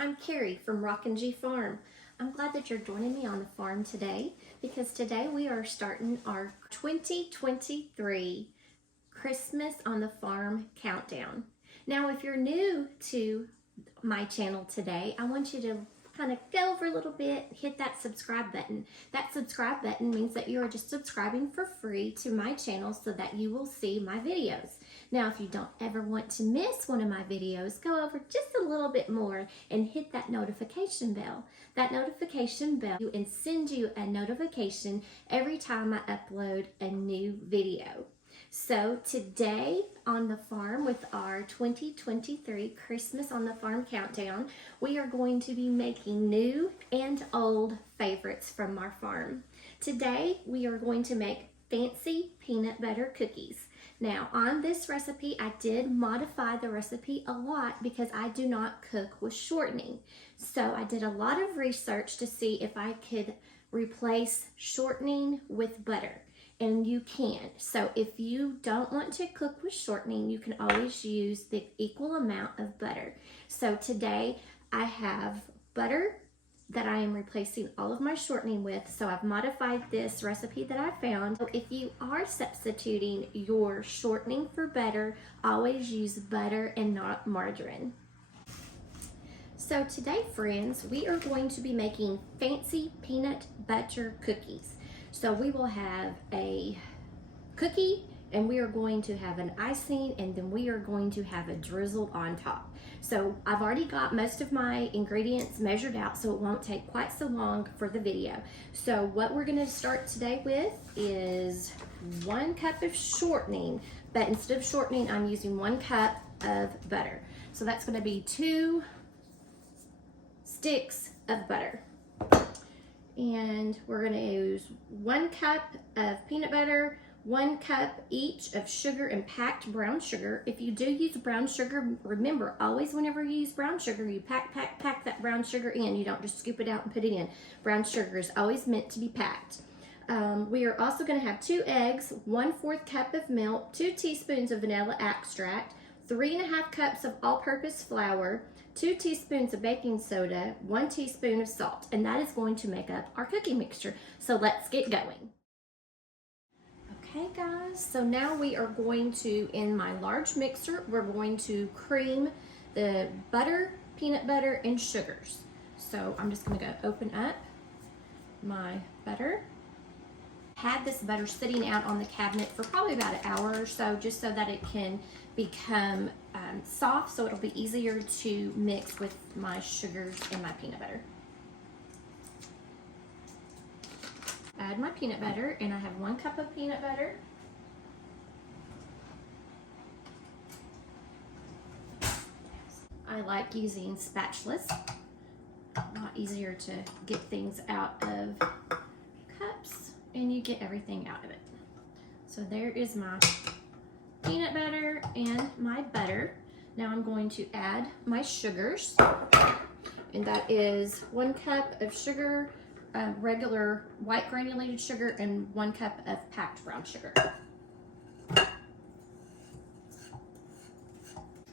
I'm Carrie from Rockin G Farm. I'm glad that you're joining me on the farm today because today we are starting our 2023 Christmas on the Farm countdown. Now, if you're new to my channel today, I want you to kind of go over a little bit, hit that subscribe button. That subscribe button means that you are just subscribing for free to my channel so that you will see my videos. Now, if you don't ever want to miss one of my videos, go over just a little bit more and hit that notification bell. That notification bell and send you a notification every time I upload a new video. So today on the farm with our 2023 Christmas on the Farm countdown, we are going to be making new and old favorites from our farm. Today we are going to make fancy peanut butter cookies. Now on this recipe, I did modify the recipe a lot because I do not cook with shortening. So I did a lot of research to see if I could replace shortening with butter. And you can. So if you don't want to cook with shortening, you can always use the equal amount of butter. So today I have butter that I am replacing all of my shortening with. So I've modified this recipe that I found. So if you are substituting your shortening for butter, always use butter and not margarine. So today, friends, we are going to be making fancy peanut butter cookies. So we will have a cookie and we are going to have an icing and then we are going to have a drizzle on top. So I've already got most of my ingredients measured out so it won't take quite so long for the video. So what we're gonna start today with is 1 cup of shortening, but instead of shortening, I'm using 1 cup of butter. So that's gonna be 2 sticks of butter. And we're going to use 1 cup of peanut butter, 1 cup each of sugar and packed brown sugar. If you do use brown sugar, remember, always whenever you use brown sugar, you pack that brown sugar in. You don't just scoop it out and put it in. Brown sugar is always meant to be packed. We are also going to have 2 eggs, 1/4 cup of milk, 2 teaspoons of vanilla extract, 3½ cups of all-purpose flour, 2 teaspoons of baking soda, 1 teaspoon of salt, and that is going to make up our cookie mixture. So let's get going. Okay guys, so now we are going to, in my large mixer, we're going to cream the butter, peanut butter, and sugars. So I'm just gonna go open up my butter. Had this butter sitting out on the cabinet for probably about an hour or so, just so that it can become soft, so it'll be easier to mix with my sugars and my peanut butter. Add my peanut butter, and I have 1 cup of peanut butter. I like using spatulas. A lot easier to get things out of cups, and you get everything out of it. So there is my peanut butter and my butter. Now I'm going to add my sugars, and that is 1 cup of sugar, regular white granulated sugar, and 1 cup of packed brown sugar.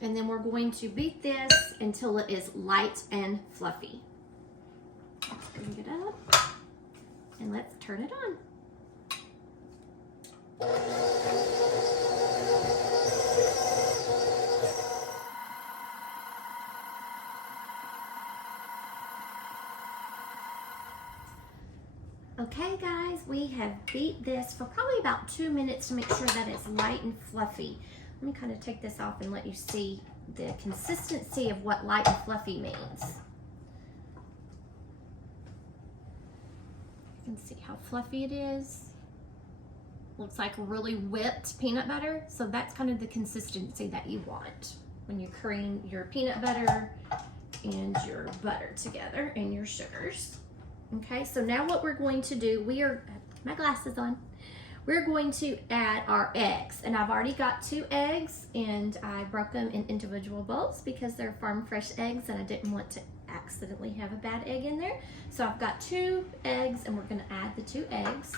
And then we're going to beat this until it is light and fluffy. Let's bring it up and let's turn it on. Okay guys, we have beat this for probably about 2 minutes to make sure that it's light and fluffy. Let me kind of take this off and let you see the consistency of what light and fluffy means. You can see how fluffy it is. Looks like really whipped peanut butter. So that's kind of the consistency that you want when you cream your peanut butter and your butter together and your sugars. Okay, so now what we're going to do, my glasses on, we're going to add our eggs. And I've already got 2 eggs and I broke them in individual bowls because they're farm fresh eggs and I didn't want to accidentally have a bad egg in there. So I've got 2 eggs and we're gonna add the 2 eggs.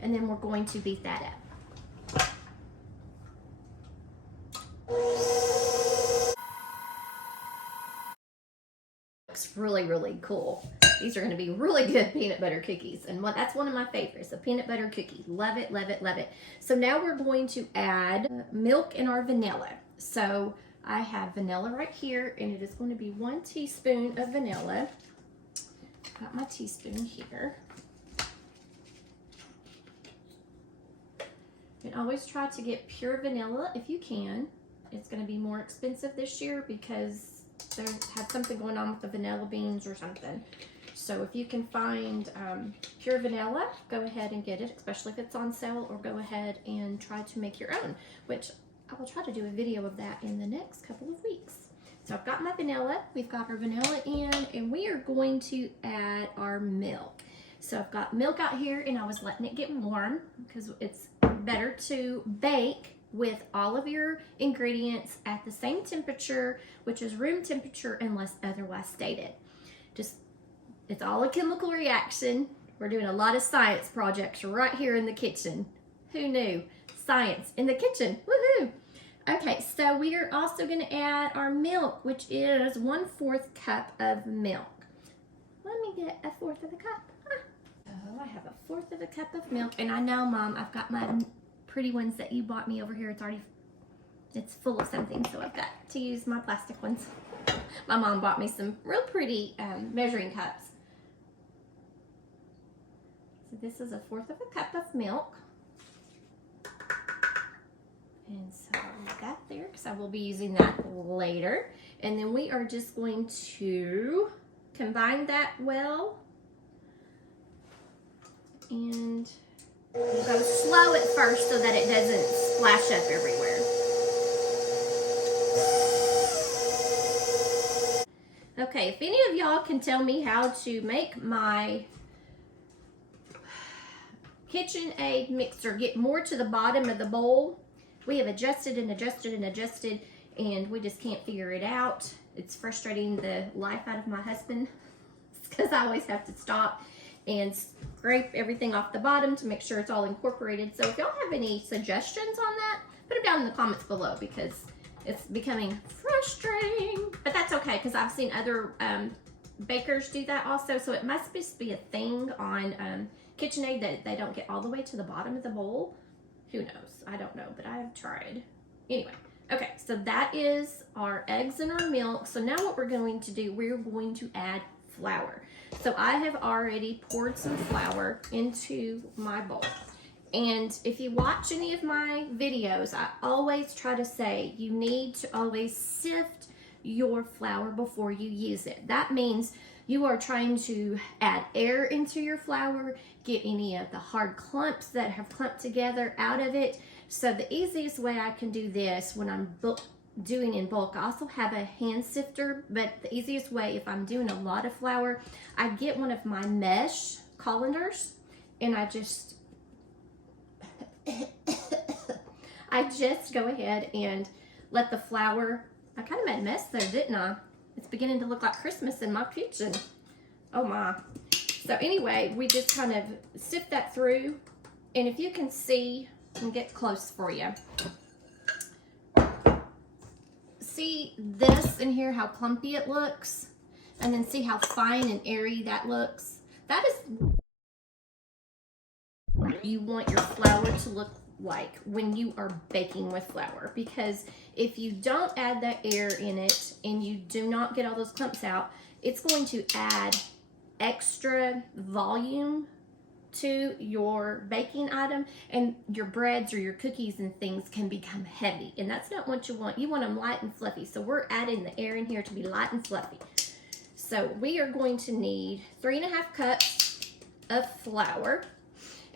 And then we're going to beat that up. really, really cool. These are going to be really good peanut butter cookies. And that's one of my favorites, a peanut butter cookie. Love it, love it, love it. So now we're going to add milk in our vanilla. So I have vanilla right here, and it is going to be 1 teaspoon of vanilla. Got my teaspoon here. And always try to get pure vanilla if you can. It's going to be more expensive this year because they have something going on with the vanilla beans or something. So if you can find pure vanilla, go ahead and get it, especially if it's on sale, or go ahead and try to make your own, which I will try to do a video of that in the next couple of weeks. So I've got my vanilla, we've got our vanilla in, and we are going to add our milk. So I've got milk out here, and I was letting it get warm because it's better to bake with all of your ingredients at the same temperature, which is room temperature unless otherwise stated. It's all a chemical reaction. We're doing a lot of science projects right here in the kitchen. Who knew? Science in the kitchen, woohoo! Okay, so we are also gonna add our milk, which is 1/4 cup of milk. Let me get 1/4 of a cup. Oh, I have 1/4 of a cup of milk, and I know, Mom, I've got my pretty ones that you bought me over here. It's full of something, so I've got to use my plastic ones. My mom bought me some real pretty measuring cups. So this is 1/4 of a cup of milk. And so I'll leave that there because I will be using that later. And then we are just going to combine that well. And we'll go slow at first so that it doesn't splash up everywhere. Okay, if any of y'all can tell me how to make my KitchenAid mixer get more to the bottom of the bowl. We have adjusted and adjusted and adjusted, and we just can't figure it out. It's frustrating the life out of my husband because I always have to stop and scrape everything off the bottom to make sure it's all incorporated. So if y'all have any suggestions on that, put them down in the comments below because it's becoming frustrating. But that's okay because I've seen other bakers do that also. So it must just be a thing on KitchenAid that they don't get all the way to the bottom of the bowl. Who knows? I don't know, but I have tried. Anyway, okay, so that is our eggs and our milk. So now what we're going to do, we're going to add flour. So I have already poured some flour into my bowl. And if you watch any of my videos, I always try to say you need to always sift your flour before you use it. That means you are trying to add air into your flour, get any of the hard clumps that have clumped together out of it. So the easiest way I can do this when I'm doing in bulk, I also have a hand sifter, but the easiest way if I'm doing a lot of flour, I get one of my mesh colanders and I just go ahead and let the flour, I kind of made a mess there, didn't I? It's beginning to look like Christmas in my kitchen. Oh my. So anyway, we just kind of sift that through. And if you can see, and get close for you. See this in here, how clumpy it looks? And then see how fine and airy that looks? That is what you want your flour to look like when you are baking with flour, because if you don't add that air in it and you do not get all those clumps out, it's going to add extra volume to your baking item, and your breads or your cookies and things can become heavy, and that's not what you want. You want them light and fluffy. So we're adding the air in here to be light and fluffy. So we are going to need 3.5 cups of flour.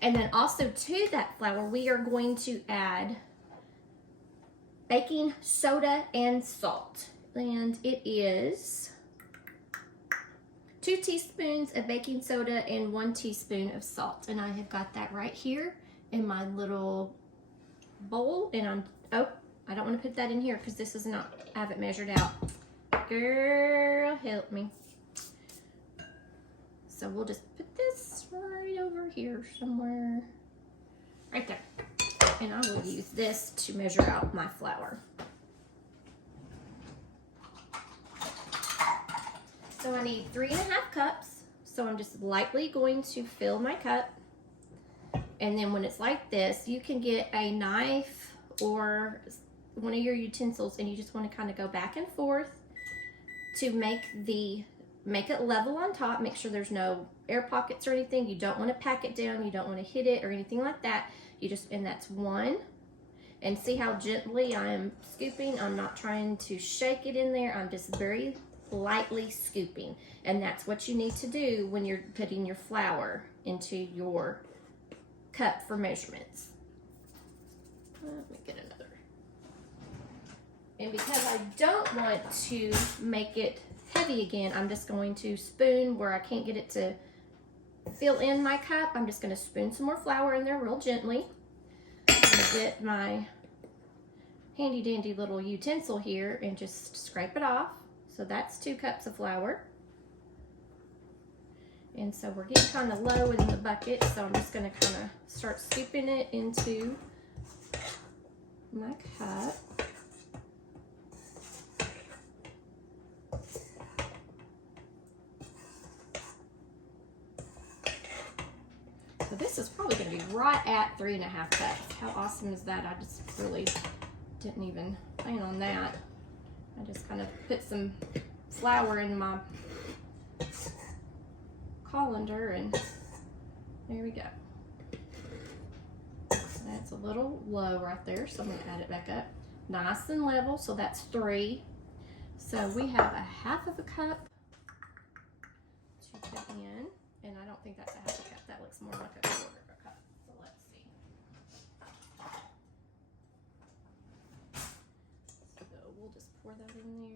And then also to that flour, we are going to add baking soda and salt. And it is 2 teaspoons of baking soda and 1 teaspoon of salt. And I have got that right here in my little bowl. And I don't want to put that in here because this is not, I have it measured out. Girl, help me. So we'll just put this right over here somewhere. Right there. And I will use this to measure out my flour. So I need 3.5 cups. So I'm just lightly going to fill my cup. And then when it's like this, you can get a knife or one of your utensils and you just want to kind of go back and forth to make it level on top. Make sure there's no air pockets or anything. You don't want to pack it down. You don't want to hit it or anything like that. And that's one. And see how gently I am scooping. I'm not trying to shake it in there. I'm just very lightly scooping. And that's what you need to do when you're putting your flour into your cup for measurements. Let me get another. And because I don't want to make it heavy again, I'm just going to spoon where I can't get it to fill in my cup. I'm just going to spoon some more flour in there real gently. I'm going to get my handy dandy little utensil here and just scrape it off. So that's 2 cups of flour. And so we're getting kind of low in the bucket, so I'm just going to kind of start scooping it into my cup. So this is probably going to be right at 3.5 cups. How awesome is that? I just really didn't even plan on that. I just kind of put some flour in my colander and there we go. That's a little low right there, so I'm going to add it back up. Nice and level, so that's 3. So we have 1/2 cup to put in, and I don't think that's 1/2 cup. That looks more like a 1/4 cup. So let's see. So we'll just pour that in there.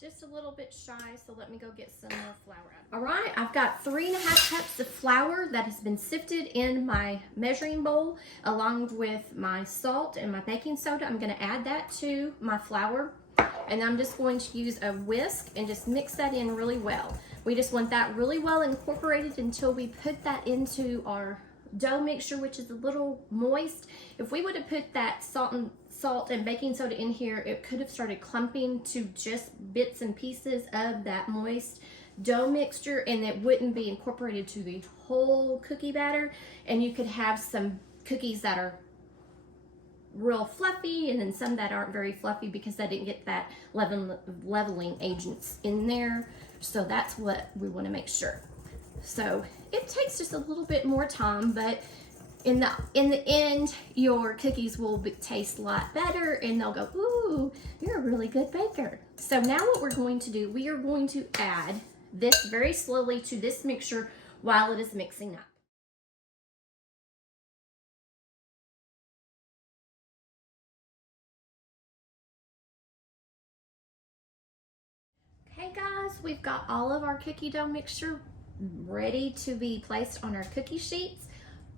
Just a little bit shy, so let me go get some more flour out. All right, I've got 3.5 cups of flour that has been sifted in my measuring bowl, along with my salt and my baking soda. I'm going to add that to my flour, and I'm just going to use a whisk and just mix that in really well. We just want that really well incorporated until we put that into our dough mixture, which is a little moist. If we would have put that salt and baking soda in here, it could have started clumping to just bits and pieces of that moist dough mixture, and it wouldn't be incorporated to the whole cookie batter, and you could have some cookies that are real fluffy and then some that aren't very fluffy because they didn't get that leveling agents in there. So that's what we want to make sure. So it takes just a little bit more time, but in the end, your cookies will taste a lot better, and they'll go, ooh, you're a really good baker. So now what we're going to do, we are going to add this very slowly to this mixture while it is mixing up. Okay guys, we've got all of our cookie dough mixture ready to be placed on our cookie sheets.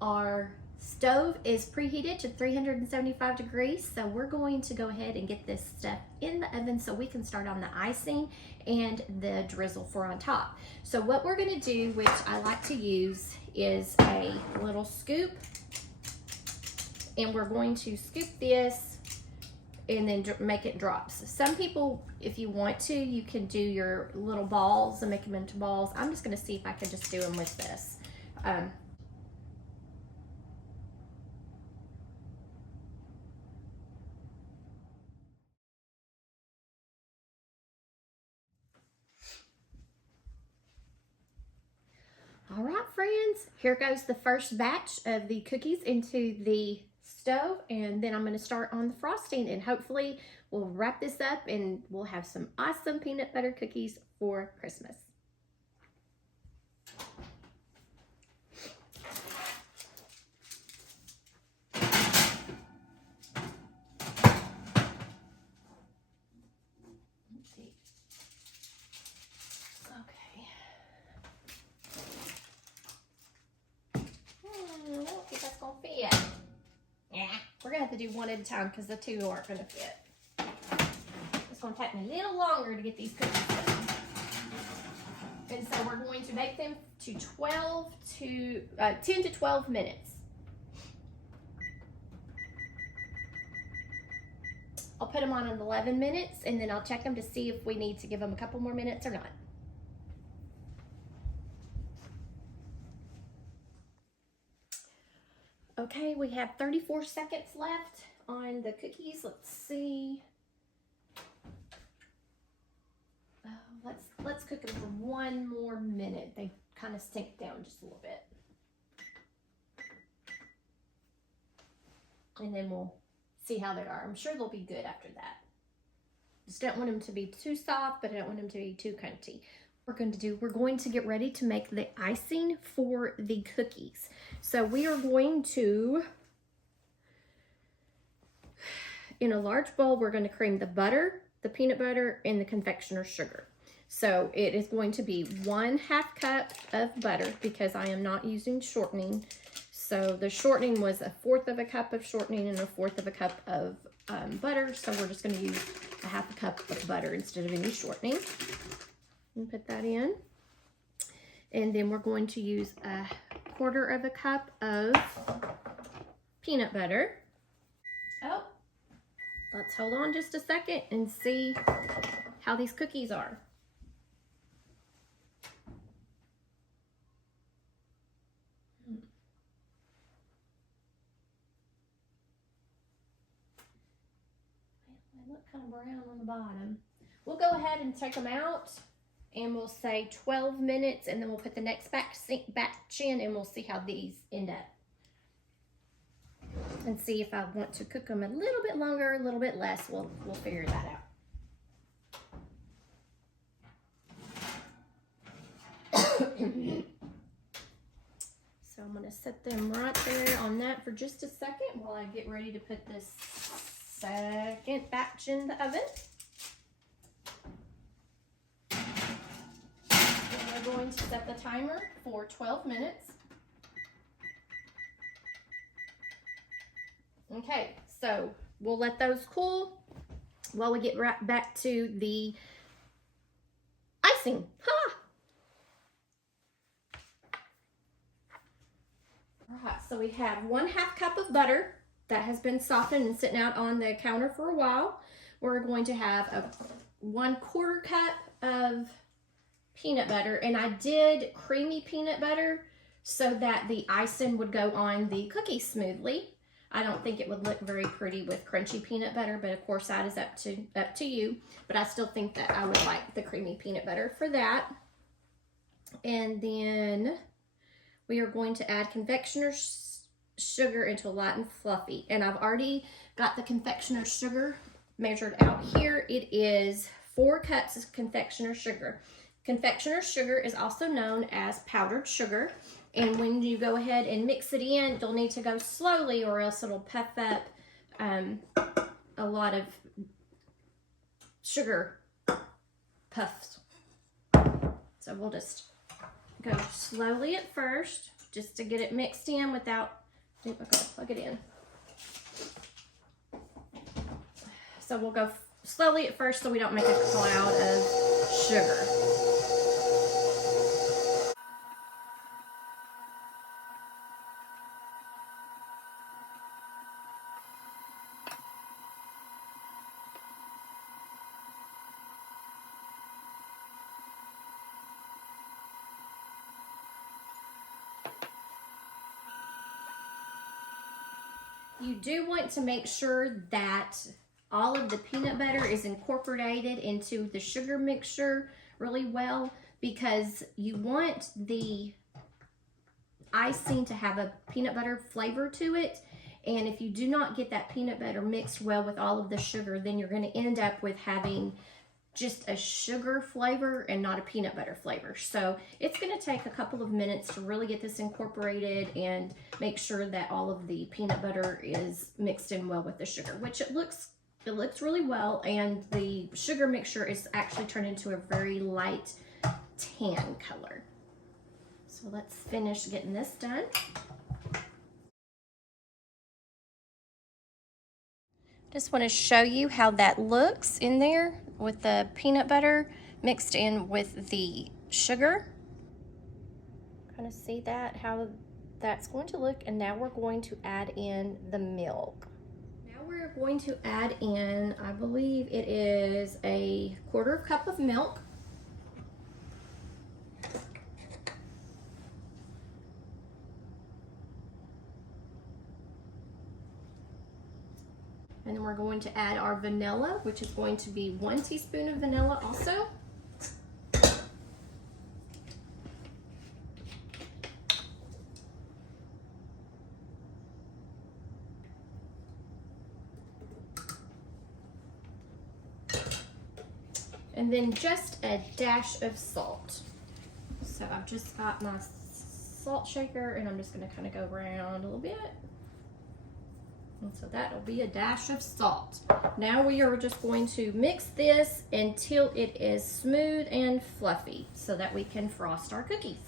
Our stove is preheated to 375 degrees, so we're going to go ahead and get this stuff in the oven so we can start on the icing and the drizzle for on top. So what we're going to do, which I like to use, is a little scoop, and we're going to scoop this and then make it drops. Some people, if you want to, you can do your little balls and make them into balls. I'm just going to see if I can just do them with this. All right, friends, here goes the first batch of the cookies into the stove, and then I'm going to start on the frosting, and hopefully we'll wrap this up and we'll have some awesome peanut butter cookies for Christmas. Let's see. Okay. I don't think that's gonna fit. Yeah, we're to have to do one at a time because the two aren't going to fit. It's going to take me a little longer to get these cookies done. And so we're going to bake them to 10 to 12 minutes. I'll put them on at 11 minutes and then I'll check them to see if we need to give them a couple more minutes or not. Okay, we have 34 seconds left on the cookies. Let's see. Let's cook them for one more minute. They kind of sink down just a little bit. And then we'll see how they are. I'm sure they'll be good after that. Just don't want them to be too soft, but I don't want them to be too crunchy. We're going to get ready to make the icing for the cookies. So we are going to, in a large bowl, we're going to cream the butter, the peanut butter, and the confectioner's sugar. So it is going to be 1/2 cup of butter because I am not using shortening. So the shortening was 1/4 cup of shortening and 1/4 cup of butter. So we're just going to use 1/2 cup of butter instead of any shortening. And put that in. And then we're going to use 1/4 cup of peanut butter. Oh, let's hold on just a second and see how these cookies are. They look kind of brown on the bottom. We'll go ahead and take them out. And we'll say 12 minutes, and then we'll put the next batch in, and we'll see how these end up. And see if I want to cook them a little bit longer, a little bit less. We'll figure that out. So I'm going to set them right there on that for just a second while I get ready to put this second batch in the oven. We're going to set the timer for 12 minutes. Okay, so we'll let those cool while we get right back to the icing. Ha! All right, so we have 1/2 cup of butter that has been softened and sitting out on the counter for a while. We're going to have a 1/4 cup of peanut butter, and I did creamy peanut butter so that the icing would go on the cookies smoothly. I don't think it would look very pretty with crunchy peanut butter, but of course that is up to you. But I still think that I would like the creamy peanut butter for that. And then we are going to add confectioner's sugar into light and fluffy. And I've already got the confectioner's sugar measured out here. It is 4 cups of confectioner's sugar. Confectioner's sugar is also known as powdered sugar. And when you go ahead and mix it in, you'll need to go slowly or else it'll puff up a lot of sugar puffs. So we'll just go slowly at first just to get it mixed in without, okay, plug it in. So we'll go slowly at first so we don't make a cloud of sugar. You do want to make sure that all of the peanut butter is incorporated into the sugar mixture really well, because you want the icing to have a peanut butter flavor to it. And if you do not get that peanut butter mixed well with all of the sugar, then you're going to end up with having just a sugar flavor and not a peanut butter flavor. So it's going to take a couple of minutes to really get this incorporated and make sure that all of the peanut butter is mixed in well with the sugar, which it looks really well, and the sugar mixture is actually turned into a very light tan color. So let's finish getting this done. Just want to show you how that looks in there with the peanut butter mixed in with the sugar. Kind of see that, how that's going to look. And now we're going to add in the milk. Now we're going to add in, I believe it is a 1/4 cup of milk. And then we're going to add our vanilla, which is going to be 1 teaspoon of vanilla also. And then just a dash of salt. So I've just got my salt shaker and I'm just gonna kind of go around a little bit. And so that'll be a dash of salt. Now we are just going to mix this until it is smooth and fluffy so that we can frost our cookies.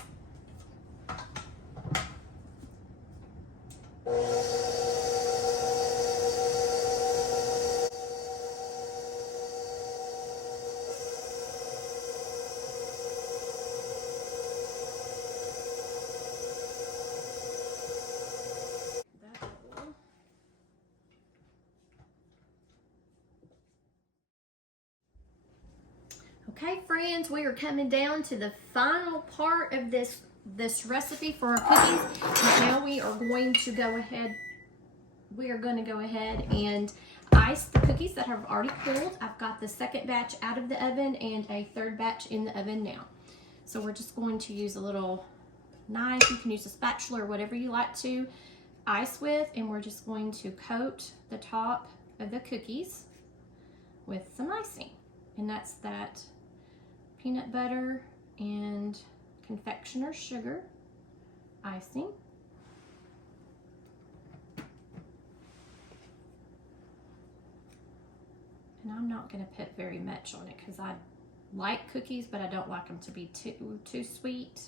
Okay, friends, we are coming down to the final part of this recipe for our cookies. And now we are going to go ahead. We are going to go ahead and ice the cookies that have already cooled. I've got the second batch out of the oven and a third batch in the oven now. So we're just going to use a little knife. You can use a spatula or whatever you like to ice with, and we're just going to coat the top of the cookies with some icing, and that's that peanut butter and confectioner's sugar icing. And I'm not going to put very much on it because I like cookies, but I don't like them to be too sweet.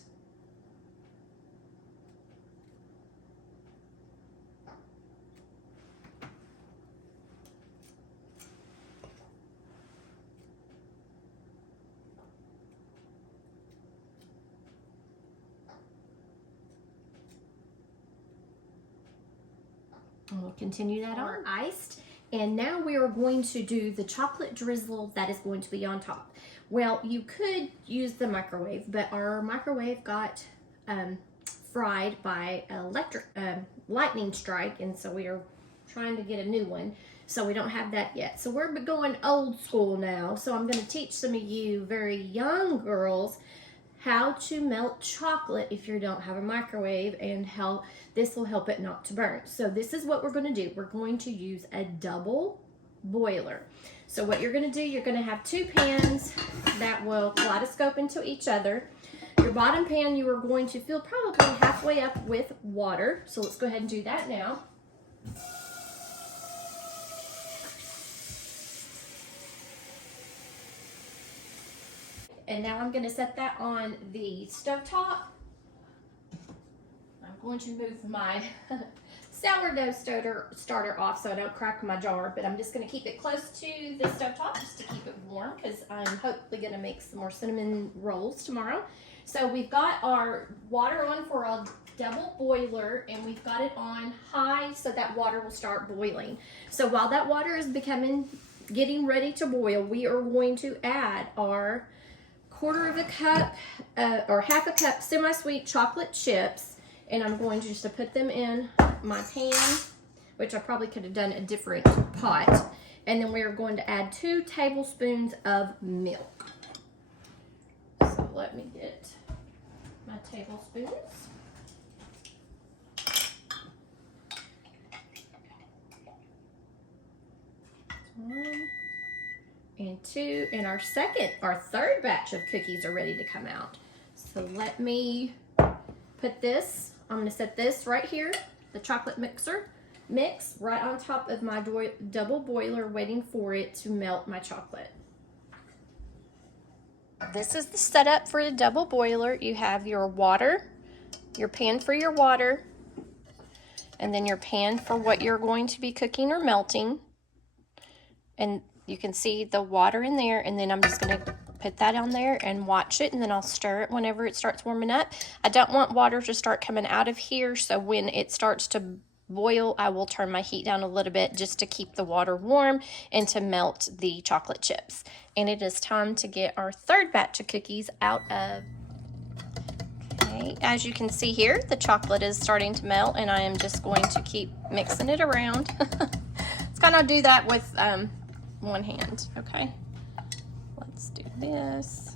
And we'll continue that on iced. And now we are going to do the chocolate drizzle that is going to be on top. Well, you could use the microwave, but our microwave got fried by electric lightning strike, and so we are trying to get a new one. So we don't have that yet. So we're going old school now. So I'm going to teach some of you very young girls how to melt chocolate if you don't have a microwave, and how this will help it not to burn. So this is what we're going to do. We're going to use a double boiler. So what you're going to do, you're going to have 2 pans that will kaleidoscope into each other. Your bottom pan you are going to fill probably halfway up with water. So let's go ahead and do that now. And now I'm going to set that on the stovetop. I'm going to move my sourdough starter off so I don't crack my jar, but I'm just going to keep it close to the stovetop just to keep it warm, because I'm hopefully going to make some more cinnamon rolls tomorrow. So we've got our water on for a double boiler, and we've got it on high so that water will start boiling. So while that water is getting ready to boil, we are going to add our 1/4 cup or 1/2 cup semi-sweet chocolate chips, and I'm going to just put them in my pan, which I probably could have done a different pot. And then we are going to add 2 tablespoons of milk. So let me get my tablespoons. 1 and 2, and our third batch of cookies are ready to come out. So let me put this, I'm going to set this right here, the chocolate mix right on top of my double boiler, waiting for it to melt my chocolate. This is the setup for the double boiler. You have your water, your pan for your water, and then your pan for what you're going to be cooking or melting. and you can see the water in there, and then I'm just gonna put that on there and watch it, and then I'll stir it whenever it starts warming up. I don't want water to start coming out of here, so when it starts to boil, I will turn my heat down a little bit just to keep the water warm and to melt the chocolate chips. And it is time to get our third batch of cookies out of. Okay, as you can see here, the chocolate is starting to melt, and I am just going to keep mixing it around. Let's kind of do that with one hand, okay? Let's do this.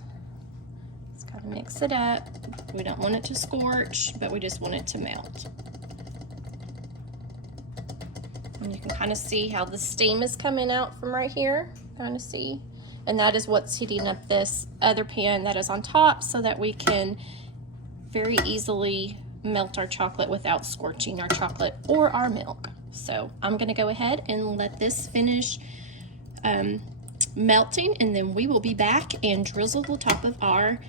Let's kind of mix it up. We don't want it to scorch, but we just want it to melt. And you can kind of see how the steam is coming out from right here, kind of see. And that is what's heating up this other pan that is on top, so that we can very easily melt our chocolate without scorching our chocolate or our milk. So I'm gonna go ahead and let this finish melting, and then we will be back and drizzle the top of our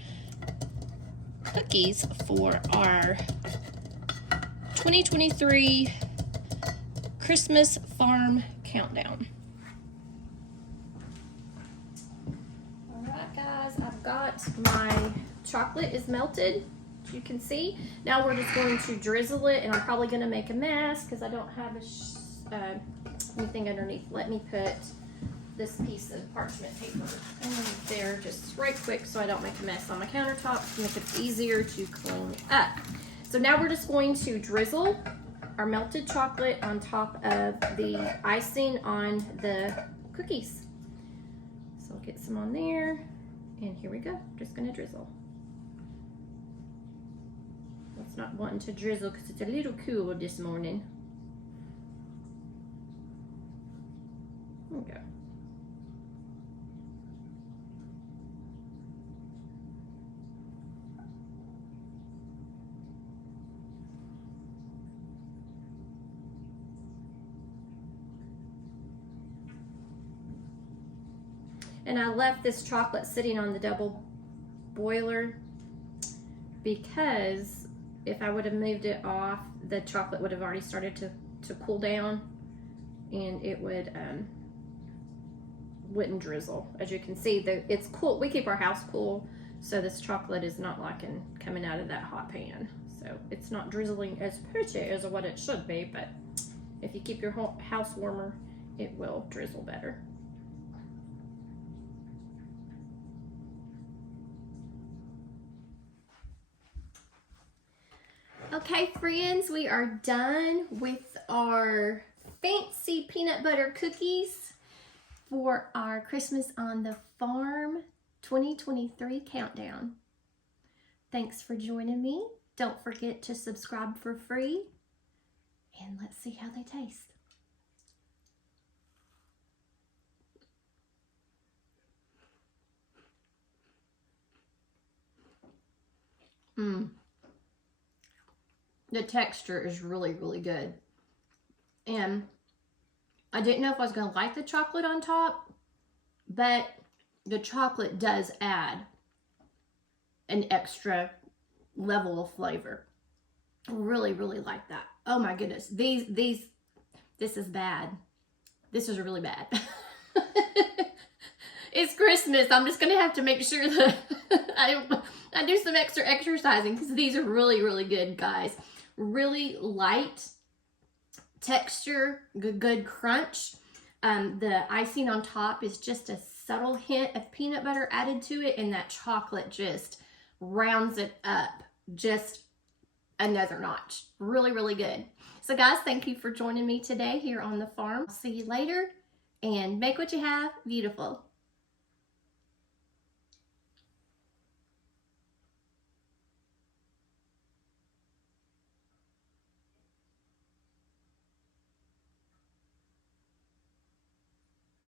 cookies for our 2023 Christmas farm countdown. All right, guys, I've got my chocolate is melted. You can see. Now we're just going to drizzle it, and I'm probably going to make a mess because I don't have anything underneath. Let me put this piece of parchment paper there just right quick so I don't make a mess on my countertop to make it easier to clean up. So now we're just going to drizzle our melted chocolate on top of the icing on the cookies. So I'll get some on there, and here we go. Just going to drizzle. It's not wanting to drizzle because it's a little cool this morning. There we go. And I left this chocolate sitting on the double boiler because if I would have moved it off, the chocolate would have already started to cool down, and it wouldn't drizzle. As you can see, it's cool. We keep our house cool, so this chocolate is not liking coming out of that hot pan. So it's not drizzling as pretty as what it should be, but if you keep your house warmer, it will drizzle better. Okay, friends, we are done with our fancy peanut butter cookies for our Christmas on the Farm 2023 countdown. Thanks for joining me. Don't forget to subscribe for free, and let's see how they taste. The texture is really, really good. And I didn't know if I was going to like the chocolate on top, but the chocolate does add an extra level of flavor. I really, really like that. Oh my goodness. This is bad. This is really bad. It's Christmas. I'm just going to have to make sure that I do some extra exercising because these are really, really good, guys. Really light texture, good crunch. The icing on top is just a subtle hint of peanut butter added to it, and that chocolate just rounds it up just another notch. Really, really good. So guys, thank you for joining me today here on the farm. See you later, and make what you have beautiful.